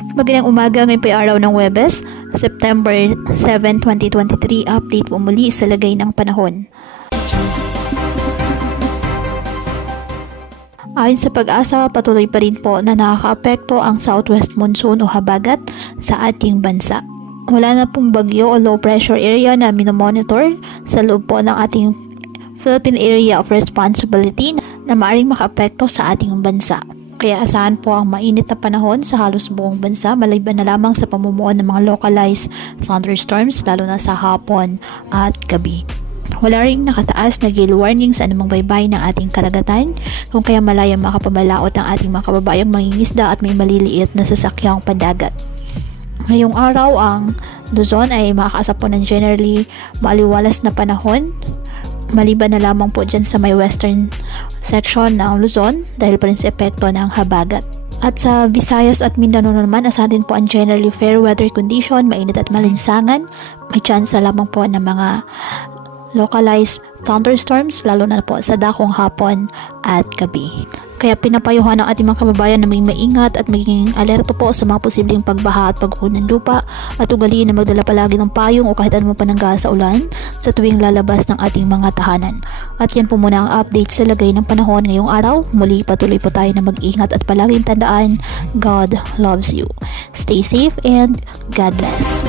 Magandang umaga, ngayon po ay araw ng Huwebes, September 7, 2023. Update po muli sa lagay ng panahon. Ayon sa Pag-asa, patuloy pa rin po na nakakaapekto ang southwest monsoon o habagat sa ating bansa. Wala na pong bagyo o low pressure area na minomonitor sa loob po ng ating Philippine Area of Responsibility na maaaring makaapekto sa ating bansa. Kaya asahan po ang mainit na panahon sa halos buong bansa, maliban na lamang sa pamumuo ng mga localized thunderstorms lalo na sa hapon at gabi. Wala ring nakataas na gale warning sa anumang baybay ng ating karagatan, kung kaya malayang makapabalaot ang ating mga kababayang mangingisda at may maliliit na sasakyang pandagat. Ngayong araw, ang Luzon ay makakaasa po ng generally maliwalas na panahon, maliban na lamang po dyan sa may western section ng Luzon dahil pa rin sa epekto ng habagat. At sa Visayas at Mindanao naman, asahan din po ang generally fair weather condition, mainit at malinsangan. May chance lamang po ng mga localized thunderstorms lalo na po sa dakong hapon at gabi. Kaya pinapayuhan ng ating mga kababayan na may maingat at maging alerto po sa mga posibleng pagbaha at pagguho ng lupa at ugaliin na magdala palagi ng payong o kahit anumang panangga sa ulan sa tuwing lalabas ng ating mga tahanan. At yan po muna ang update sa lagay ng panahon ngayong araw. Muli patuloy po tayo na mag-ingat at palaging tandaan, God loves you. Stay safe and God bless.